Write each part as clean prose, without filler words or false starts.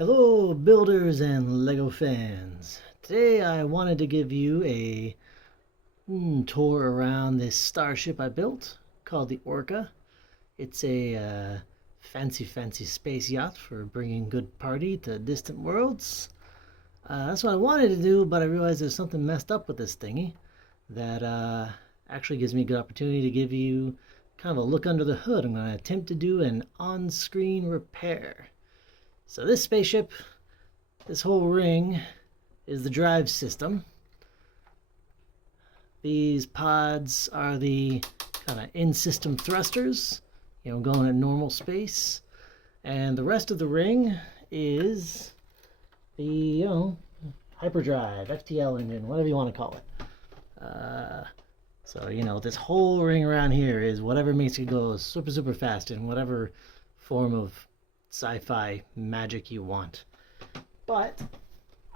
Hello, builders and LEGO fans. Today I wanted to give you a tour around this starship I built called the Orca. It's a fancy space yacht for bringing good party to distant worlds. That's what I wanted to do, but I realized there's something messed up with this thingy that actually gives me a good opportunity to give you kind of a look under the hood. I'm going to attempt to do an on-screen repair. So this spaceship, this whole ring, is the drive system. These pods are the kind of in-system thrusters, going at normal space. And the rest of the ring is the, hyperdrive, FTL engine, whatever you want to call it. So, this whole ring around here is whatever makes it go super fast in whatever form of sci-fi magic you want. But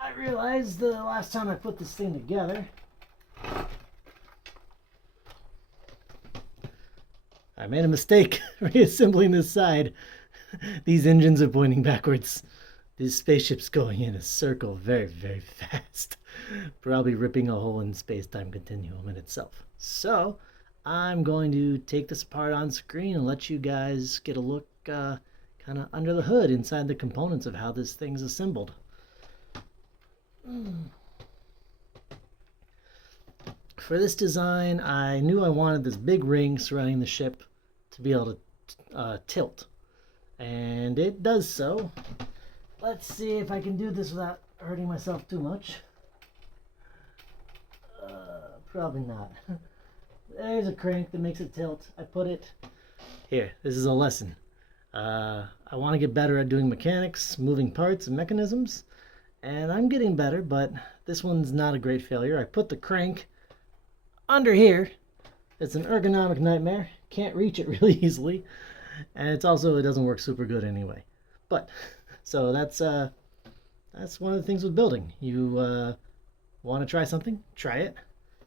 I realized the last time I put this thing together, I made a mistake reassembling this side. These engines are pointing backwards. This spaceship's going in a circle very fast, probably ripping a hole in the space-time continuum in itself. So I'm going to take this apart on screen and let you guys get a look kind of under the hood inside the components of how this thing's assembled. For this design, I knew I wanted this big ring surrounding the ship to be able to tilt, and it does so. Let's see if I can do this without hurting myself too much. Probably not. There's a crank that makes it tilt. I put it here. This is a lesson. I want to get better at doing mechanics, moving parts and mechanisms, and I'm getting better, but this one's not a great failure. I put the crank under here. It's an ergonomic nightmare. Can't reach it really easily, and it doesn't work super good anyway. But so that's one of the things with building. You want to try something, try it,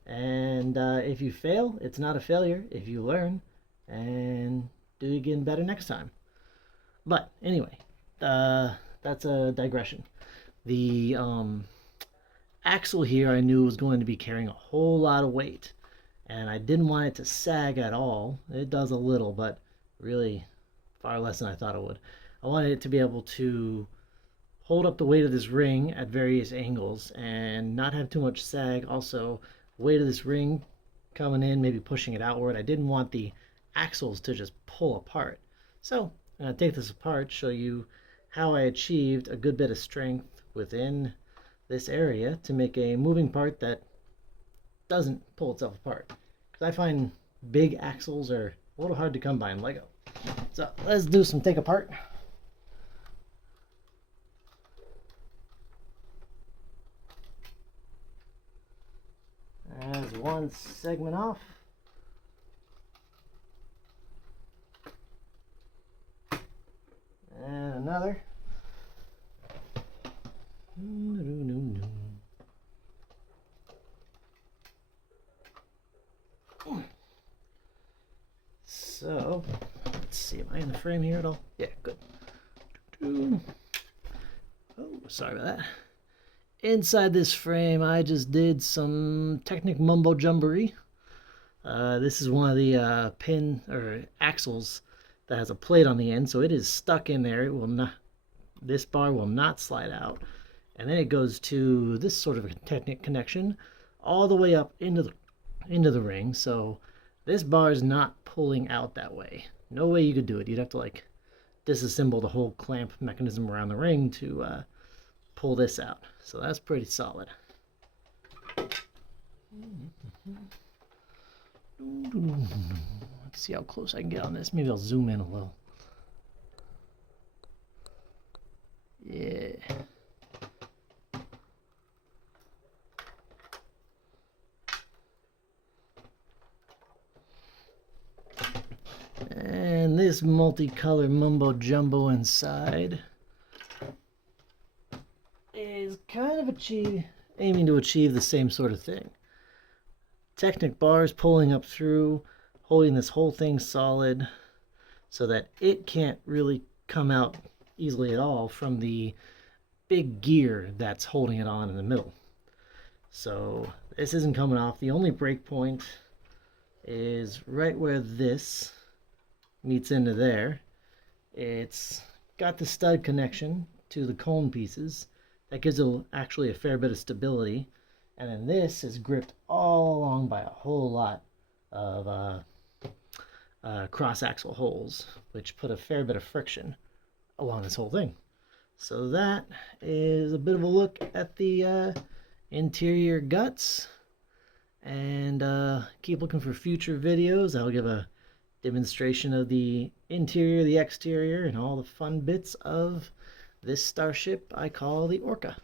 and if you fail, it's not a failure if you learn and do it again better next time. But anyway, that's a digression. The axle here I knew was going to be carrying a whole lot of weight, and I didn't want it to sag at all. It does a little, but really far less than I thought it would. I wanted it to be able to hold up the weight of this ring at various angles and not have too much sag. Also, weight of this ring coming in, maybe pushing it outward. I didn't want the axles to just pull apart. So I'm going to take this apart, show you how I achieved a good bit of strength within this area to make a moving part that doesn't pull itself apart. Because I find big axles are a little hard to come by in LEGO. So let's do some take apart. There's one segment off. And another. So, let's see, am I in the frame here at all? Yeah, good. Oh, sorry about that. Inside this frame, I just did some Technic mumbo jumbery. This is one of the pin or axles that has a plate on the end, so it is stuck in there. It will not. This bar will not slide out, and then it goes to this sort of a Technic connection, all the way up into the ring. So this bar is not pulling out that way. No way you could do it. You'd have to like disassemble the whole clamp mechanism around the ring to pull this out. So that's pretty solid. Let's see how close I can get on this. Maybe I'll zoom in a little. Yeah. And this multicolor mumbo jumbo inside is kind of aiming to achieve the same sort of thing. Technic bars pulling up through, holding this whole thing solid so that it can't really come out easily at all from the big gear that's holding it on in the middle. So this isn't coming off. The only break point is right where this meets into there. It's got the stud connection to the cone pieces. That gives it actually a fair bit of stability. And then this is gripped all along by a whole lot of cross-axle holes, which put a fair bit of friction along this whole thing. So that is a bit of a look at the interior guts. And keep looking for future videos. I'll give a demonstration of the interior, the exterior, and all the fun bits of this starship I call the Orca.